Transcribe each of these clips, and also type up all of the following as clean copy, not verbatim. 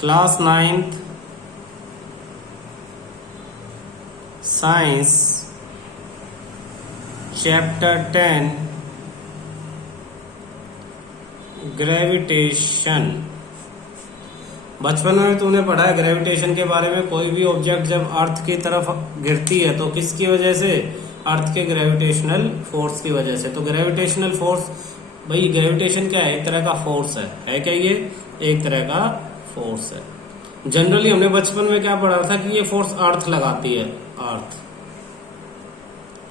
Class 9th science chapter 10 gravitation. बचपन में तूने पढ़ा है ग्रेविटेशन के बारे में। कोई भी ऑब्जेक्ट जब अर्थ की तरफ गिरती है तो किसकी वजह से? अर्थ के ग्रेविटेशनल फोर्स की वजह से। तो ग्रेविटेशनल फोर्स, भाई ग्रेविटेशन क्या है? एक तरह का फोर्स है क्या? ये एक तरह का फोर्स है। जनरली हमने बचपन में क्या पढ़ा था कि ये फोर्स अर्थ लगाती है, अर्थ।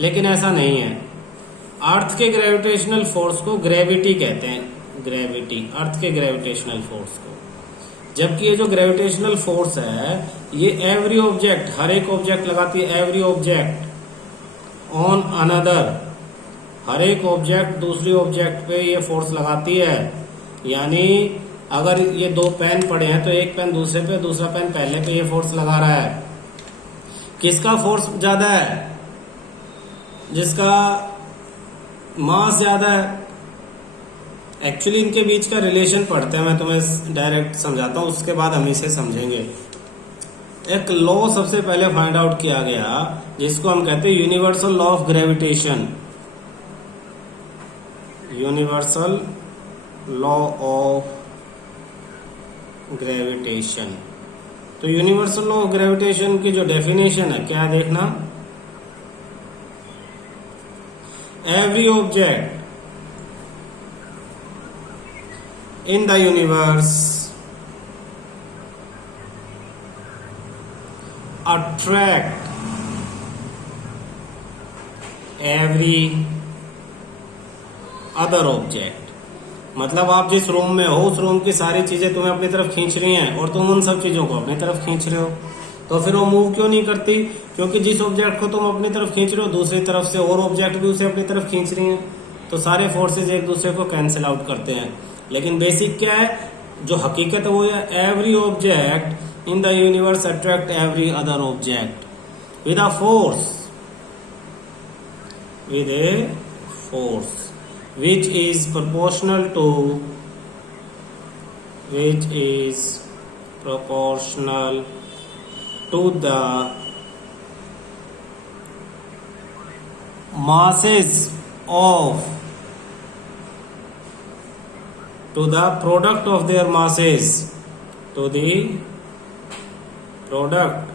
लेकिन ऐसा नहीं है। अर्थ के ग्रेविटेशनल फोर्स को ग्रेविटी कहते हैं, ग्रेविटी, अर्थ के ग्रेविटेशनल फोर्स को। जबकि ये जो ग्रेविटेशनल फोर्स है ये एवरी ऑब्जेक्ट, हर एक ऑब्जेक्ट लगाती है, एवरी ऑब्जेक्ट ऑन अनदर, हर एक ऑब्जेक्ट दूसरी ऑब्जेक्ट पे ये फोर्स लगाती है। यानी अगर ये दो पेन पड़े हैं तो एक पेन दूसरे पे, दूसरा पेन पहले पे, ये फोर्स लगा रहा है। किसका फोर्स ज्यादा है? जिसका मास ज्यादा है। एक्चुअली इनके बीच का रिलेशन पढ़ते हैं, मैं तुम्हें डायरेक्ट समझाता हूं, उसके बाद हम इसे समझेंगे। एक लॉ सबसे पहले फाइंड आउट किया गया जिसको हम कहते हैं universal law of gravitation. Universal law of gravitation. तो यूनिवर्सल लॉ ऑफ ग्रेविटेशन की जो डेफिनेशन है क्या है देखना। Every object in the universe attract every other object। मतलब आप जिस रूम में हो उस रूम की सारी चीजें तुम्हें अपनी तरफ खींच रही हैं और तुम उन सब चीजों को अपनी तरफ खींच रहे हो। तो फिर वो मूव क्यों नहीं करती? क्योंकि जिस ऑब्जेक्ट को तुम अपनी तरफ खींच रहे हो दूसरी तरफ से और ऑब्जेक्ट भी उसे अपनी तरफ खींच रही हैं। तो सारे फोर्सेज एक दूसरे को कैंसिल आउट करते हैं। लेकिन बेसिक क्या है, जो हकीकत है वो है every object in the universe attract every other object with a force, with a force which is proportional to the masses of, to the product of their masses, to the product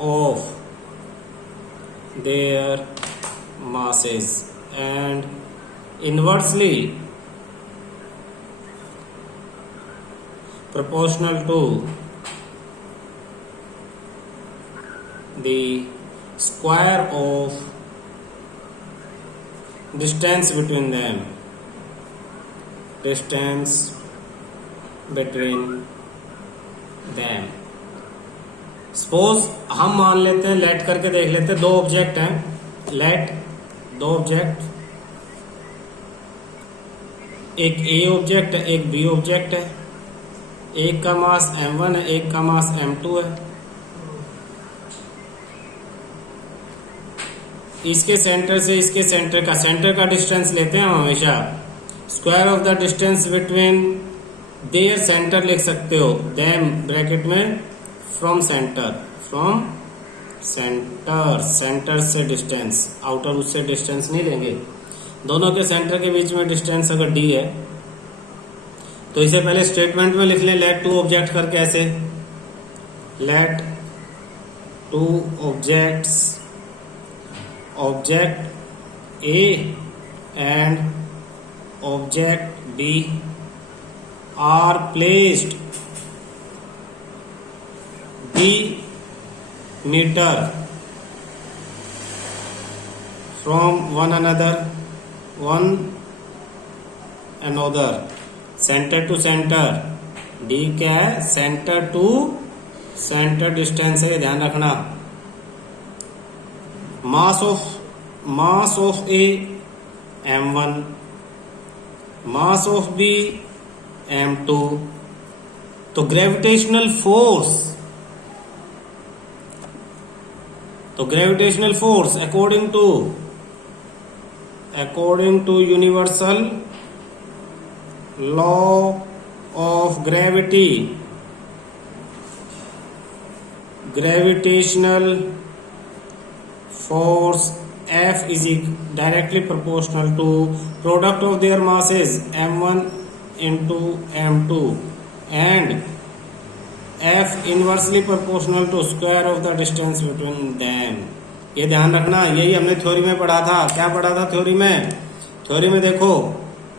of their masses, and inversely proportional to the square of distance between them, distance between them। Suppose हम मान लेते हैं, late करके देख लेते हैं, दो object हैं, लेट दो ऑब्जेक्ट, एक ए ऑब्जेक्ट है एक बी ऑब्जेक्ट है। एक का मास m1 है एक का मास m2 है। इसके सेंटर से इसके सेंटर का डिस्टेंस लेते हैं हम हमेशा। Square of the distance between their centre लिख सकते हो, देम ब्रैकेट में from centre, from centre, centre से डिस्टेंस, आउटर उससे डिस्टेंस नहीं लेंगे। दोनों के सेंटर के बीच में डिस्टेंस अगर d है तो इसे पहले स्टेटमेंट में लिख लें, लेट टू ऑब्जेक्ट करके ऐसे, let two objects, object A and object B are placed D metre from one another, one another, center to center। D क्या है? सेंटर टू सेंटर डिस्टेंस है, ध्यान रखना। Mass of A m1, mass of B m2। तो gravitational force according to universal law of gravity gravitational force F is directly proportional to product of their masses m1 into m2 and F inversely proportional to square of the distance between them। ये ध्यान रखना, यही हमने theory में पढ़ा था। क्या पढ़ा था थ्योरी में? थ्योरी में देखो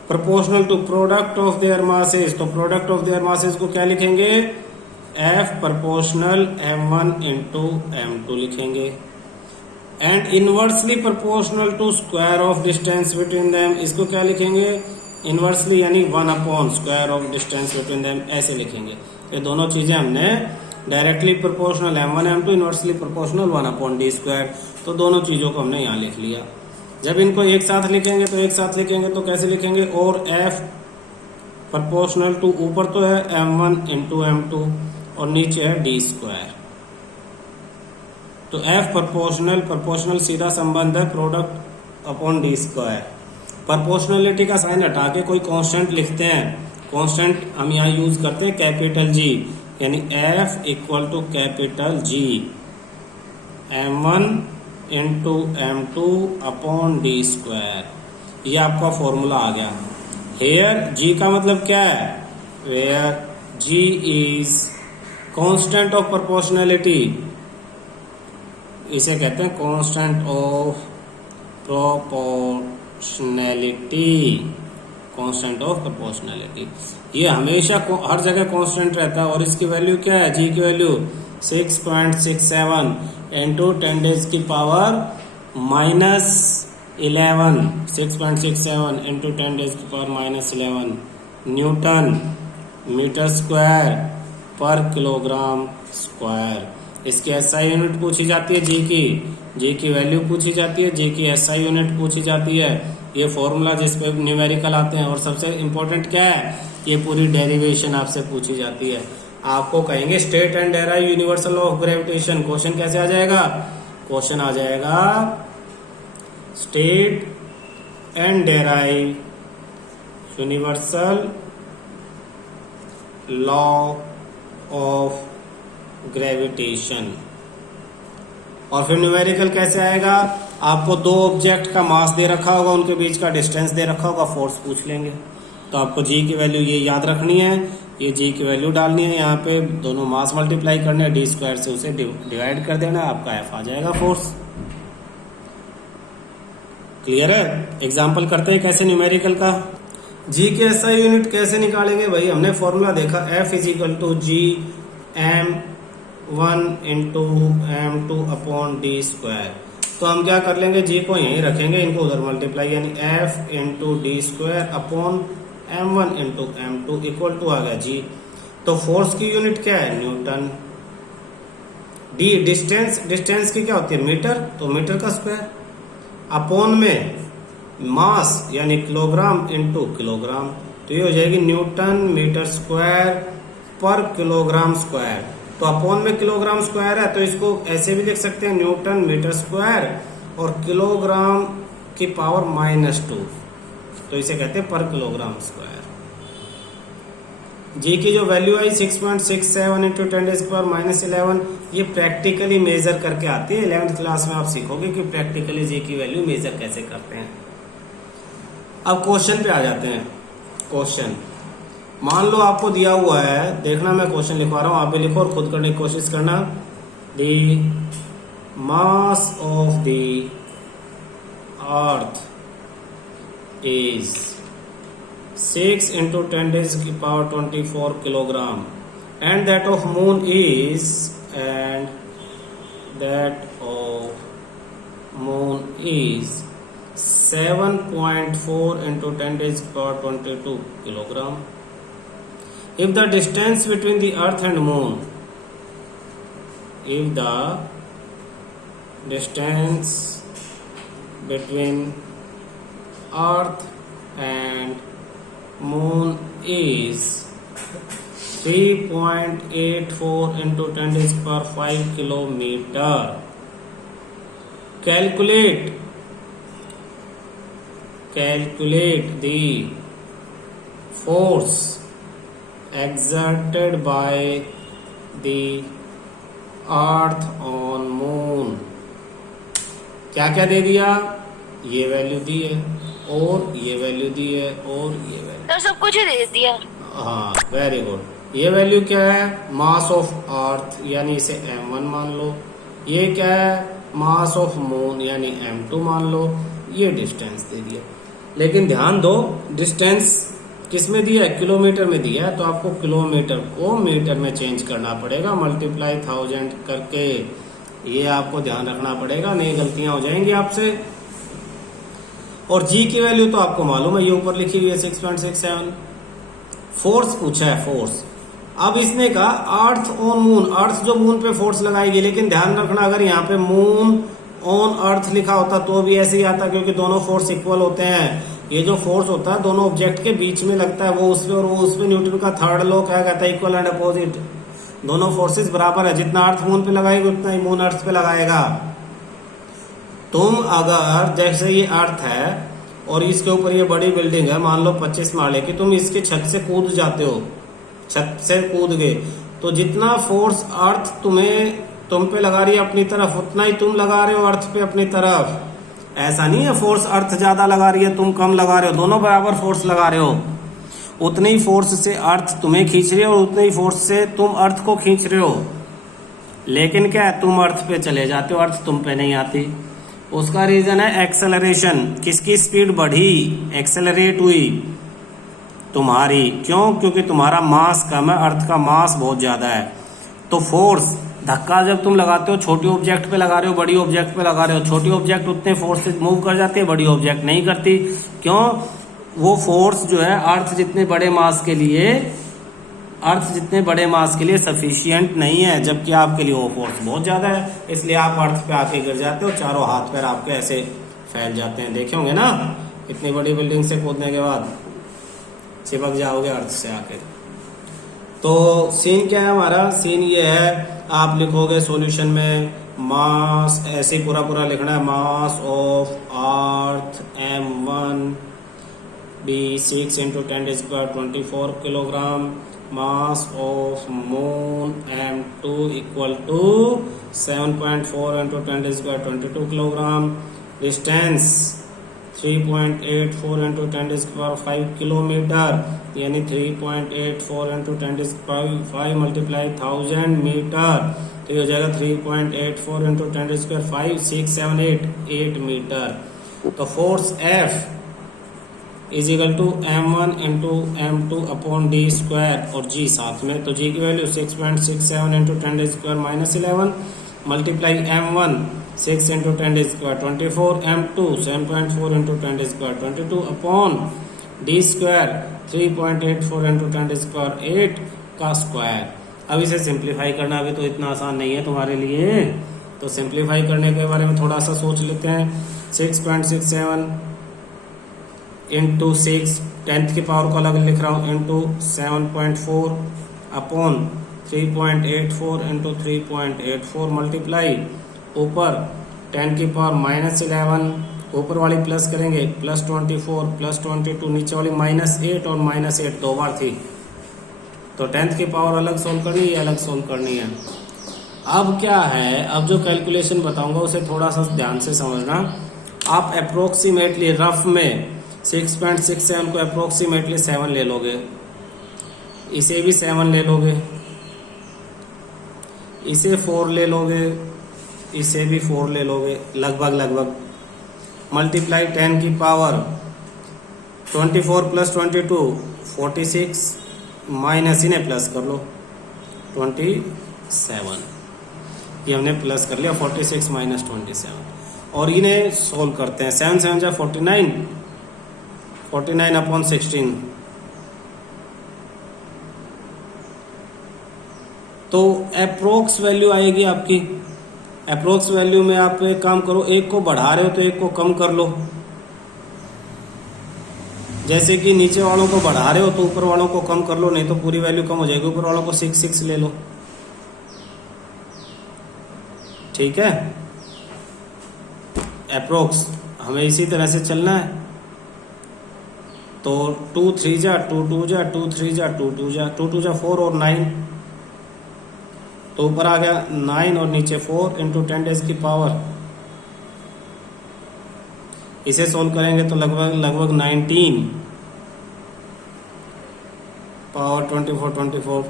proportional to product of their masses, तो प्रोडक्ट ऑफ देयर मासेस को क्या लिखेंगे? F proportional m1 into m2 लिखेंगे। And inversely proportional to square of distance between them, इसको क्या लिखेंगे? इनवर्सली यानी 1 upon square of distance between them, ऐसे लिखेंगे। ये दोनों चीजें हमने directly proportional m1 m2, inversely proportional 1 upon D square, तो दोनों चीजों को हमने यहाँ लिख लिया। जब इनको एक साथ लिखेंगे तो एक साथ लिखेंगे तो कैसे लिखेंगे? और F प्रोपोर्शनल टू ऊपर तो है m1 इंटू m2 और नीचे है डी स्क्वायर, तो F प्रोपोर्शनल सीधा संबंध है product upon D square. Proportionality का साइन हटा के कोई कांस्टेंट लिखते हैं, कांस्टेंट हम यहाँ यूज करते हैं कैपिटल G, यानी F equal to capital G m1 into m2 upon D square. ये आपका फॉर्मूला आ गया। हेयर G का मतलब क्या है? Where G is constant of proportionality, इसे कहते हैं constant of proportionality, constant of proportionality. ये हमेशा हर जगह कांस्टेंट रहता है और इसकी वैल्यू क्या है? G की वैल्यू 6.67 इंटू 10 डेज की पावर -11, 6.67 इंटू 10 डेज की पावर -11 न्यूटन मीटर स्क्वायर पर किलोग्राम स्क्वायर। इसकी एसआई यूनिट पूछी जाती है जी की वैल्यू पूछी जाती है, जी की एसआई यूनिट पूछी जाती है। ये फॉर्मूला जिस पे न्यूमेरिकल आते हैं, और सबसे इम्पोर्टेंट क्या है? ये पूरी डेरिवेशन आपसे पूछी जाती है। आपको कहेंगे state and derive universal law of gravitation, question कैसे आ जाएगा? क्वेश्चन आ जाएगा state and derive universal law of gravitation. और फिर न्यूमेरिकल कैसे आएगा? आपको दो ऑब्जेक्ट का मास दे रखा होगा, उनके बीच का डिस्टेंस दे रखा होगा, फोर्स पूछ लेंगे, तो आपको जी की वैल्यू ये याद रखनी है, ये जी की वैल्यू डालनी है, यहाँ पे दोनों मास मल्टीप्लाई करने हैं, डी स्क्वायर से उसे डिवाइड कर देना, आपका एफ आ जाएगा फोर्स। क्लियर है? एग्जाम्पल करते हैं कैसे न्यूमेरिकल का। जी की एसआई यूनिट कैसे निकालेंगे भाई? हमने फॉर्मूला देखा F is equal to G m1 into m2 upon D square. तो हम क्या कर लेंगे? जी को यहीं रखेंगे, इनको उधर मल्टीप्लाई, यानी F into D square upon m1 into m2 equal to आ गया जी। तो फोर्स की यूनिट क्या है? न्यूटन। डी डिस्टेंस की क्या होती है? मीटर, तो मीटर का स्क्वायर अपॉन में मास यानी किलोग्राम इंटू किलोग्राम, तो ये हो जाएगी न्यूटन मीटर स्क्वायर पर किलोग्राम स्क्वायर। तो अपॉन में किलोग्राम स्क्वायर है, तो इसको ऐसे भी लिख सकते हैं न्यूटन मीटर स्क्वायर और किलोग्राम की पावर -2, तो इसे कहते हैं पर किलोग्राम स्क्वायर। जी की जो वैल्यू आई 6.67 इंटू 10 डेज पावर -11, ये प्रैक्टिकली मेजर करके आती है। 11th क्लास में आप सीखोगे कि प्रैक्टिकली जी की वैल्यू मेजर कैसे करते हैं। अब क्वेश्चन पे आ जाते हैं। क्वेश्चन मान लो आपको दिया हुआ है, देखना मैं क्वेश्चन लिखवा रहा हूं, आप भी लिखो और खुद करने की कोशिश करना। The mass of the earth is 6 into 10 days की power 24 kilogram and that of moon is 7.4 into 10 raised to power 22 kilogram. If the distance between the earth and moon, if the distance between earth and moon is 3.84 into 10 raised to power 5 kilometer, calculate the force exerted by the earth on moon. क्या क्या दे दिया, ये value दी है और ये value दी है और ये वैल्यू, तो सब कुछ ही दे दिया। हाँ वेरी गुड। ये वैल्यू क्या है, मास ऑफ अर्थ यानी इसे m1 मान लो। ये क्या है, मास ऑफ मून यानी m2 मान लो। ये डिस्टेंस दे दिया, लेकिन ध्यान दो डिस्टेंस किस में दिया है, किलोमीटर में दिया है, तो आपको किलोमीटर को मीटर में चेंज करना पड़ेगा मल्टीप्लाई 1000 करके। ये आपको ध्यान रखना पड़ेगा, नहीं गलतियां हो जाएंगी आपसे। और जी की वैल्यू तो आपको मालूम है, ये ऊपर लिखी हुई है 6.67। फोर्स पूछा है, फोर्स। अब इसने कहा अर्थ ऑन मून, अर्थ जो मून पे फोर्स लगाएगी, लेकिन ध्यान रखना अगर यहाँ पे मून ऑन अर्थ लिखा होता तो भी ऐसे ही आता, क्योंकि दोनों फोर्स इक्वल होते हैं। ये जो फोर्स होता है दोनों ऑब्जेक्ट के बीच में लगता है, वो उस पे और वो उस पे। न्यूटन का थर्ड लॉ क्या कहता है, इक्वल एंड अपोजिट। दोनों फोर्सेस बराबर है, जितना अर्थ मून पे लगाएगी उतना ही मून अर्थ पे लगाएगा। तुम अगर जैसे ये अर्थ है और इसके ऊपर ये बड़ी बिल्डिंग है, मान लो 25 माले की, तुम इसके छत से कूद जाते हो, छत से कूद गए, तो जितना फोर्स अर्थ तुम पे लगा रही है अपनी तरफ, उतना ही तुम लगा रहे हो अर्थ पे अपनी तरफ। ऐसा नहीं है फोर्स अर्थ ज्यादा लगा रही है तुम कम लगा रहे हो, दोनों बराबर फोर्स लगा रहे हो। उतने ही फोर्स से अर्थ तुम्हें खींच रही है और उतने ही फोर्स से तुम अर्थ को खींच रहे हो। लेकिन क्या है, तुम अर्थ पे चले जाते हो, अर्थ तुम पे नहीं आती। उसका रीजन है एक्सेलरेशन। किसकी स्पीड बढ़ी, एक्सेलरेट हुई तुम्हारी। क्यों, क्योंकि तुम्हारा मास कम है, अर्थ का मास बहुत ज्यादा है। तो फोर्स धक्का जब तुम लगाते हो, छोटी ऑब्जेक्ट पे लगा रहे हो, बड़ी ऑब्जेक्ट पे लगा रहे हो, छोटी ऑब्जेक्ट उतने फोर्स से मूव कर जाती है, बड़ी ऑब्जेक्ट नहीं करती। क्यों, वो फोर्स जो है अर्थ जितने बड़े मास के लिए सफिशिएंट नहीं है, जबकि आपके लिए वो फोर्स बहुत ज्यादा है, इसलिए आप अर्थ पे आके गिर जाते हो, चारों हाथ पैर आपके ऐसे फैल जाते हैं। देखे होंगे ना, इतनी बड़ी बिल्डिंग से कूदने के बाद चिपक जाओगे अर्थ से आके। तो सीन क्या है हमारा, सीन ये है, आप लिखोगे सॉल्यूशन में मास, ऐसे पूरा पूरा लिखना है, मास of earth m1 be 6 × 10⁻² 24 kilogram, mass of moon m2 equal to 7.4 × 10⁻² 22 kilogram, distance 3.84 × 10⁻5 kilometre, यानी 3.84 × 10⁻5 मल्टीप्लाई 1000 मीटर, तो ये हो जाएगा 3.84 × 10⁻5 678 मीटर। तो force F is equal to m1 into m2 upon D square और g साथ में, तो g की value 6.67 × 10⁻11 multiply m1 6 × 10⁻² 24, m2 7.4 × 10⁻22 upon D square 3.84 × 10⁻8 का स्क्वायर। अब इसे सिंप्लीफाई करना अभी तो इतना आसान नहीं है तुम्हारे लिए, तो सिंप्लीफाई करने के बारे में थोड़ा सा सोच लेते हैं। 6.67 इंटू 6 10th की पावर को अलग लिख रहा हूँ, इंटू 7.4 अपॉन 3.84 इंटू 3.84 मल्टीप्लाई ऊपर 10 की पावर -11, ऊपर वाली प्लस करेंगे +24 +22, नीचे वाली -8 और -8 दो बार थी, तो 10th की पावर अलग सोल्व करनी है, अलग सोल्व करनी है। अब क्या है, अब जो कैलकुलेशन बताऊंगा उसे थोड़ा सा ध्यान से समझना। आप अप्रोक्सीमेटली रफ में 6.67 को अप्रोक्सीमेटली 7 ले लोगे, इसे भी 7 ले लोगे, इसे 4 ले लोगे, इसे भी 4 ले लोगे, लगभग मल्टीप्लाई 10 की पावर 24 + 22 46 माइनस इन्हें प्लस कर लो 27, ये हमने प्लस कर लिया 46 - 27, और इन्हें सोल्व करते हैं। 7 7 जा 49 अपॉन 16, तो अप्रोक्स वैल्यू आएगी आपकी। अप्रोक्स वैल्यू में आप एक काम करो, एक को बढ़ा रहे हो तो एक को कम कर लो। जैसे कि नीचे वालों को बढ़ा रहे हो तो ऊपर वालों को कम कर लो, नहीं तो पूरी वैल्यू कम हो जाएगी। ऊपर वालों को 6 ले लो, ठीक है। अप्रोक्स हमें इसी तरह से चलना है। तो 2 3 जा 2 2 जा 2 3 जा 2 2 जा 2 2 जा 4 और 9, तो ऊपर आ गया 9 और नीचे 4 इंटू 10 डेज की पावर। इसे सोल्व करेंगे तो लगभग 19 पावर 24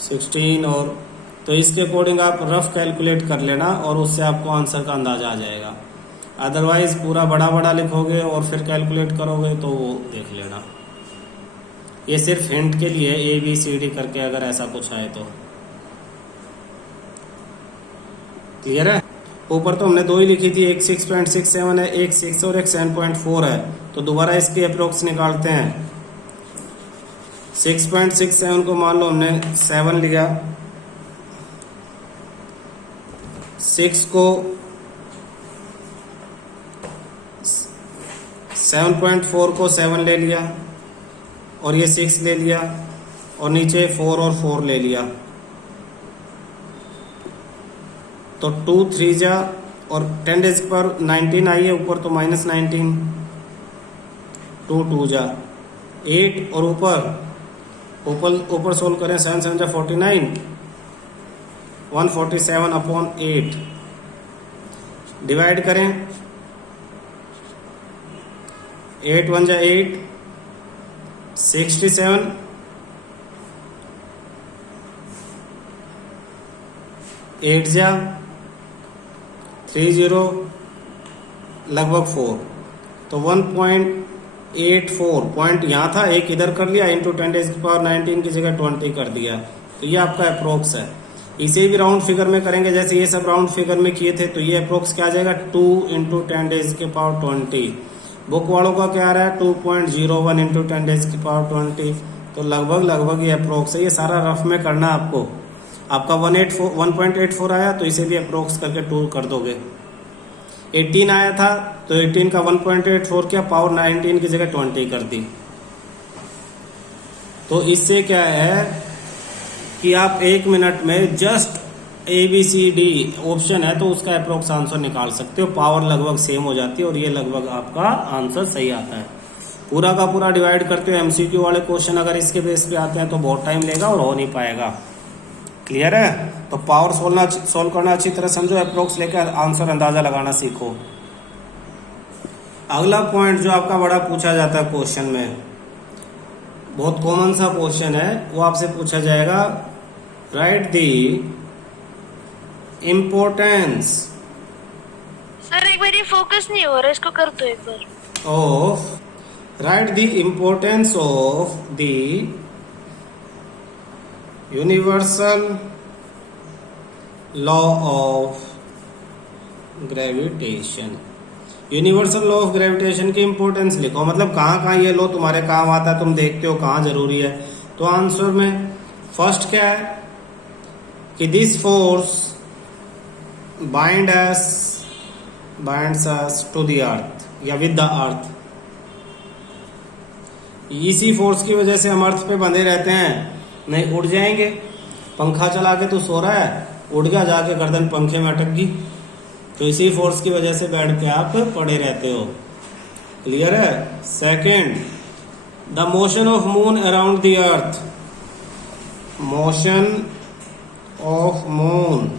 16 और तो इसके अकॉर्डिंग आप रफ कैलकुलेट कर लेना और उससे आपको आंसर का अंदाजा आ जाएगा। अदरवाइज पूरा बड़ा बड़ा लिखोगे और फिर कैलकुलेट करोगे तो वो देख लेना। ये सिर्फ हिंट के लिए ABCD करके अगर ऐसा कुछ आए तो। क्लियर है? ऊपर तो हमने 2 ही लिखी थी, एक 6.67 है, एक 6 और एक 7.4 है। तो दोबारा इसकी अप्रोक्स निकालते हैं। 6.67 को मान लो हमने 7 लिया, 6 को 7.4 को 7 ले लिया और ये 6 ले लिया और नीचे 4 और 4 ले लिया। तो 2 3 जा और 10 डेज पर 19 आई है ऊपर तो -19, 2 2 जा 8 और ऊपर सोल्व करें 7 7 जा 49, 147/8 डिवाइड करें 8 1 जा 8, 67 8 जा 30 लगभग 4 तो 1.84 पॉइंट यहाँ था, एक इधर कर लिया इंटू 10 डेज की पावर 19 की जगह 20 कर दिया। तो ये आपका अप्रोक्स है। इसे भी राउंड फिगर में करेंगे, जैसे ये सब राउंड फिगर में किए थे, तो ये अप्रोक्स क्या आ जाएगा 2 इंटू 10 डेज की पावर 20। बुक वालों का क्या आ रहा है 2.01 इंटू 10 डेज की पावर 20। तो लगभग ये अप्रोक्स है। ये सारा रफ में करना आपको। आपका 1.84 आया तो इसे भी अप्रोक्स करके 2 कर दोगे। 18 आया था तो 18 का 1.84 किया, पावर 19 की जगह 20 कर दी। तो इससे क्या है कि आप 1 मिनट में जस्ट ABCD ऑप्शन है तो उसका अप्रोक्स आंसर निकाल सकते हो। पावर लगभग सेम हो जाती है और ये लगभग आपका आंसर सही आता है। पूरा का पूरा डिवाइड करते हो MCQ वाले क्वेश्चन अगर इसके बेस पे आते हैं तो बहुत टाइम लेगा और हो नहीं पाएगा। क्लियर है? तो पावर सोल्व करना अच्छी तरह समझो, अप्रोक्स लेकर आंसर अंदाजा लगाना सीखो। अगला पॉइंट जो आपका बड़ा पूछा जाता है क्वेश्चन में, बहुत कॉमन सा क्वेश्चन है, वो आपसे पूछा जाएगा राइट द इम्पोर्टेंस। सर एक बार ये फोकस नहीं हो रहा, इसको कर दो एक बार। Of write the importance of the universal law of gravitation. Universal law of gravitation की इंपॉर्टेंस लिखो, मतलब कहाँ कहाँ ये लॉ तुम्हारे काम आता है, तुम देखते हो कहाँ जरूरी है। तो आंसर में फर्स्ट क्या है कि this force binds us to the earth या with the earth। इसी फोर्स की वजह से हम अर्थ पे बंधे रहते हैं, नहीं उड़ जाएंगे। पंखा चला के तू सो रहा है, उड़ गया, जाके गर्दन पंखे में अटक गई, तो इसी फोर्स की वजह से बैठ के आप पड़े रहते हो। क्लियर है? Second, the motion of moon around the earth. Motion of moon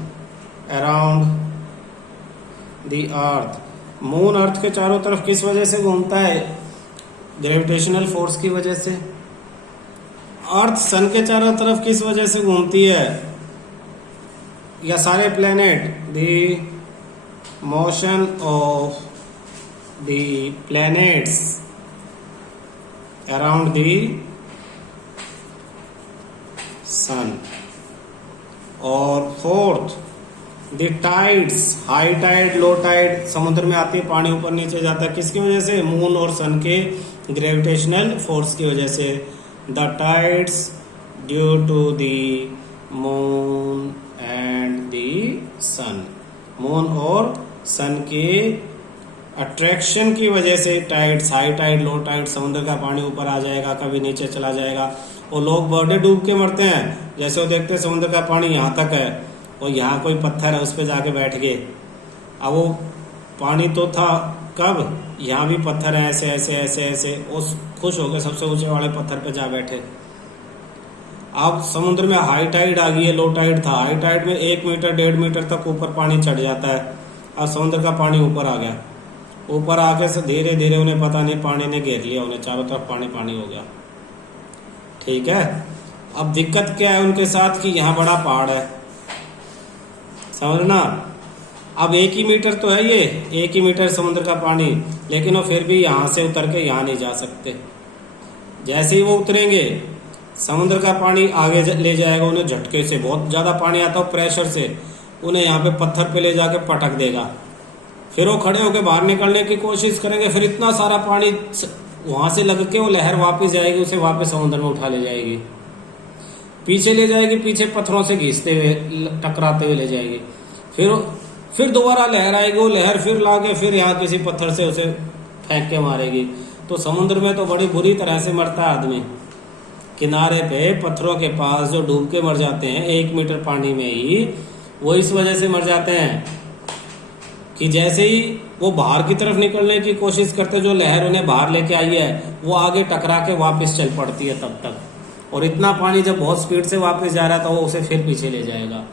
around the earth. Moon earth के चारों तरफ किस वजह से घूमता है? ग्रेविटेशनल फोर्स की वजह से। अर्थ सन के चारों तरफ किस वजह से घूमती है, या सारे planet? The motion of the planets around the sun. और fourth, the tides, high tide low tide समुद्र में आती है, पानी ऊपर नीचे जाता है, किसकी वजह से? मून और सन के ग्रेविटेशनल फोर्स की वजह से। The tides due to the moon and the sun. Moon और सन के अट्रैक्शन की वजह से tides, high tide low tide, समुद्र का पानी ऊपर आ जाएगा, कभी नीचे चला जाएगा। और लोग बॉडी डूब के मरते हैं, जैसे वो देखते हैं समुद्र का पानी यहाँ तक है और यहाँ कोई पत्थर है उस पर जाके बैठ गए। अब वो पानी तो था कब, यहाँ भी पत्थर है, ऐसे ऐसे ऐसे ऐसे, उस खुश हो गए सबसे ऊंचे वाले पत्थर पे जा बैठे। अब समुद्र में हाई टाइड आ गई है, लो टाइड था। हाई टाइड में 1 मीटर 1.5 मीटर तक ऊपर पानी चढ़ जाता है। अब समुद्र का पानी ऊपर आ गया, ऊपर आके से धीरे धीरे उन्हें पता नहीं पानी ने घेर लिया, उन्हें चारों तरफ पानी पानी हो गया। ठीक है। अब दिक्कत क्या है उनके साथ कि यहाँ बड़ा पहाड़ है, समझना। अब 1 ही मीटर तो है ये, 1 ही मीटर समुद्र का पानी, लेकिन वो फिर भी यहाँ से उतर के यहाँ नहीं जा सकते। जैसे ही वो उतरेंगे समुद्र का पानी आगे ले जाएगा उन्हें झटके से, बहुत ज्यादा पानी आता है प्रेशर से, उन्हें यहाँ पे पत्थर पे ले जाके पटक देगा। फिर वो खड़े होकर बाहर निकलने की कोशिश करेंगे, फिर इतना सारा पानी वहां से लग के वो लहर वापस जाएगी, उसे वापस समुद्र में उठा ले जाएगी, पीछे ले जाएगी, पीछे पत्थरों से घिसते हुए टकराते हुए ले जाएगी। फिर दोबारा लहर आएगी, वो लहर फिर लाके फिर यहाँ किसी पत्थर से उसे फेंक के मारेगी। तो समुद्र में तो बड़ी बुरी तरह से मरता है आदमी। किनारे पे पत्थरों के पास जो डूब के मर जाते हैं 1 मीटर पानी में ही, वो इस वजह से मर जाते हैं कि जैसे ही वो बाहर की तरफ निकलने की कोशिश करते, जो लहर उन्हें बाहर लेके आई है वो आगे टकरा के वापस चल पड़ती है तब तक, और इतना पानी जब बहुत स्पीड से वापस जा रहा था वो उसे फिर पीछे ले जाएगा।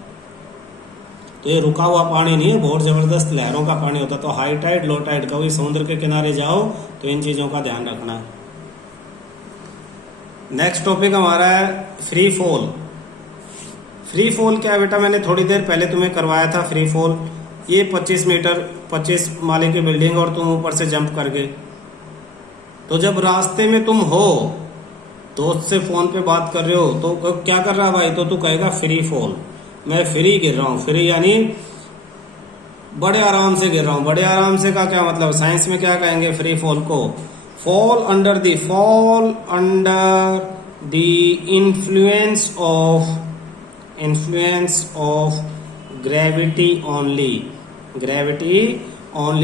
तो ये रुका हुआ पानी नहीं है, बहुत जबरदस्त लहरों का पानी होता है। तो हाई टाइड लो टाइड कभी समुद्र के किनारे जाओ तो इन चीजों का ध्यान रखना है। नेक्स्ट टॉपिक हमारा है फ्री फॉल। फ्री फॉल क्या है बेटा, मैंने थोड़ी देर पहले तुम्हें करवाया था फ्री फॉल। ये 25 मीटर 25 माले की बिल्डिंग और तुम ऊपर से जंप कर गए, तो जब रास्ते में तुम हो दोस्त से फोन पे बात कर रहे हो तो क्या कर रहा है भाई, तो तू कहेगा फ्री फॉल, मैं फ्री गिर रहा हूँ। फ्री यानी बड़े आराम से गिर रहा हूँ। बड़े आराम से का क्या मतलब, साइंस में क्या कहेंगे फ्री फॉल को, fall under the influence of gravity only।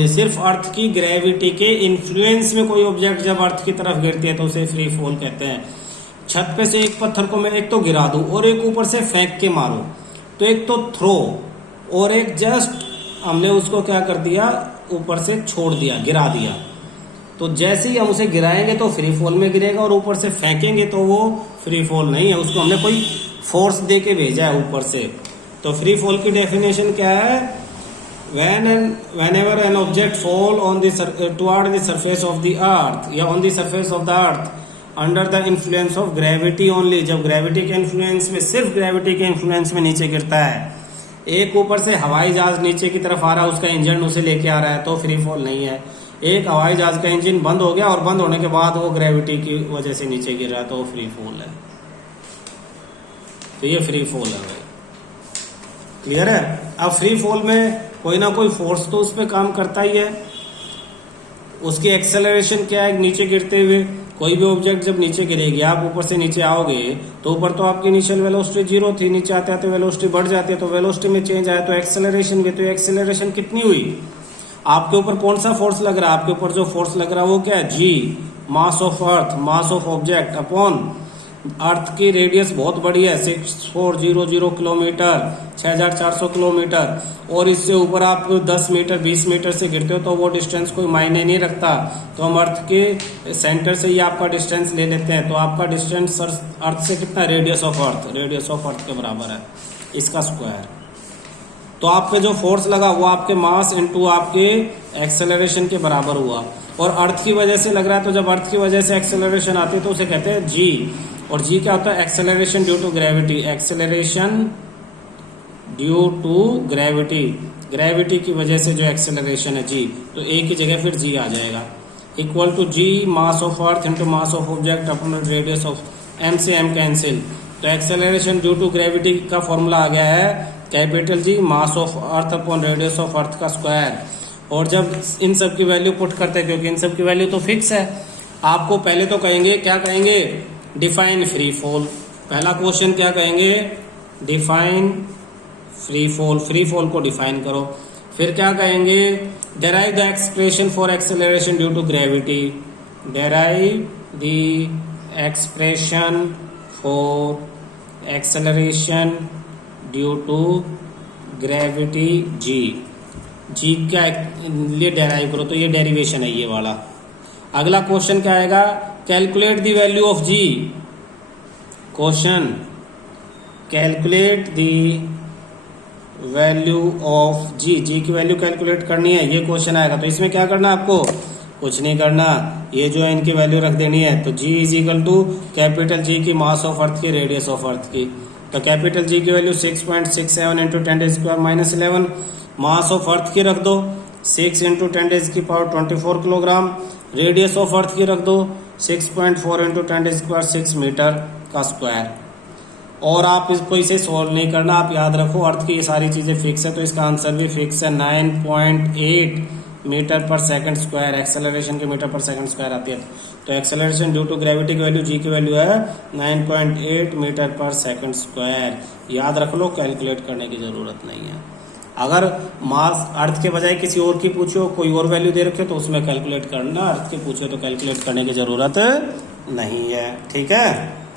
सिर्फ अर्थ की ग्रेविटी के इन्फ्लुएंस में कोई ऑब्जेक्ट जब अर्थ की तरफ गिरती है तो उसे फ्री फॉल कहते हैं। छत पे से एक पत्थर को मैं एक तो गिरा दूं और एक ऊपर से फेंक के मारूं, तो एक तो थ्रो और एक जस्ट हमने उसको क्या कर दिया, ऊपर से छोड़ दिया, गिरा दिया। तो जैसे ही हम उसे गिराएंगे तो फ्री फॉल में गिरेगा, और ऊपर से फेंकेंगे तो वो फ्री फॉल नहीं है, उसको हमने कोई फोर्स दे के भेजा है ऊपर से। तो फ्री फॉल की डेफिनेशन क्या है, whenever an object fall toward the surface of the earth या on the surface of the earth under the influence of gravity only। जब ग्रेविटी के इन्फ्लुएंस में, सिर्फ ग्रेविटी के इन्फ्लुएंस में नीचे गिरता है, एक ऊपर से हवाई जहाज नीचे की तरफ आ रहा है, उसका इंजन उसे लेके आ रहा है, तो फ्री फॉल नहीं है। एक हवाई जहाज का इंजन बंद हो गया और बंद होने के बाद वो ग्रेविटी की वजह से नीचे गिर रहा है, तो वो फ्री फॉल है। तो ये फ्री फॉल है भाई, क्लियर है। अब फ्री फॉल में कोई ना कोई फोर्स तो उस पर काम करता ही है। उसकी एक्सेलरेशन क्या है, नीचे गिरते हुए कोई भी ऑब्जेक्ट जब नीचे गिरेगी, आप ऊपर से नीचे आओगे तो ऊपर तो आपकी इनिशियल वेलोसिटी 0 थी, नीचे आते आते वेलोसिटी बढ़ जाती है, तो वेलोसिटी में चेंज आया तो एक्सेलरेशन भी, तो एक्सेलरेशन कितनी हुई, आपके ऊपर कौन सा फोर्स लग रहा है, आपके ऊपर जो फोर्स लग रहा है वो क्या है, G, mass of earth, mass of object upon earth की रेडियस बहुत बड़ी है 6400 किलोमीटर, 6400 किलोमीटर, और इससे ऊपर आप 10 मीटर 20 मीटर से गिरते हो तो वो डिस्टेंस कोई मायने नहीं रखता। तो हम अर्थ के सेंटर से ही आपका डिस्टेंस ले लेते हैं, तो आपका डिस्टेंस अर्थ से कितना, रेडियस ऑफ अर्थ के बराबर है, इसका स्क्वायर। तो आप पे जो फोर्स लगा वो आपके मास इनटू आपके एक्सेलरेशन के बराबर हुआ, और अर्थ की वजह से लग रहा है, तो जब अर्थ की वजह से एक्सेलरेशन आती है तो उसे कहते हैं जी। और जी क्या होता है, acceleration due to gravity, acceleration due to gravity, gravity की वजह से जो एक्सेलरेशन है जी, तो ए की जगह फिर जी आ जाएगा, equal to G mass of earth into mass of object upon radius of, M से एम कैंसिल। तो एक्सेलरेशन ड्यू टू ग्रेविटी का फॉर्मूला आ गया है capital G mass of earth upon radius of earth का square. और जब इन सब की वैल्यू पुट करते हैं, क्योंकि इन सब की वैल्यू तो फिक्स है, आपको पहले तो कहेंगे, क्या कहेंगे, डिफाइन फ्री फॉल। पहला क्वेश्चन क्या कहेंगे, define free fall, free fall को डिफाइन करो। फिर क्या कहेंगे, derive the expression for acceleration due to gravity, derive the expression for acceleration due to gravity G, G का लिए डेराइव करो, तो ये डेरिवेशन है ये वाला। अगला क्वेश्चन क्या आएगा, calculate the value of G, question calculate the value of G, G की वैल्यू कैलकुलेट करनी है, ये क्वेश्चन आएगा। तो इसमें क्या करना है आपको, कुछ नहीं करना, ये जो है इनकी वैल्यू रख देनी है। तो G is equal to capital G की मास ऑफ अर्थ की रेडियस ऑफ अर्थ की। तो कैपिटल जी की वैल्यू 6.67 इंटू 10⁻⁻11, मास ऑफ अर्थ की रख दो 6 इंटू 10⁻⁴ किलोग्राम, रेडियस ऑफ अर्थ की रख दो 6.4 इंटू 10⁻⁶ मीटर का स्क्वायर। और आप इसको इसे सॉल्व नहीं करना, आप याद रखो अर्थ की ये सारी चीजें फिक्स है, तो इसका आंसर भी फिक्स है। 9.8 मीटर पर सेकंड स्क्वायर एक्सेलरेशन के मीटर पर सेकंड स्क्वायर आती है। तो एक्सेलरेशन ड्यू टू ग्रेविटी की वैल्यू जी की वैल्यू है 9.8 मीटर पर सेकंड स्क्वायर। याद रख लो, कैलकुलेट करने की जरूरत नहीं है। अगर मास अर्थ के बजाय किसी और की पूछो, कोई और वैल्यू दे रखे तो उसमें कैलकुलेट करना, अर्थ के पूछो तो कैलकुलेट करने की जरूरत नहीं है। ठीक है।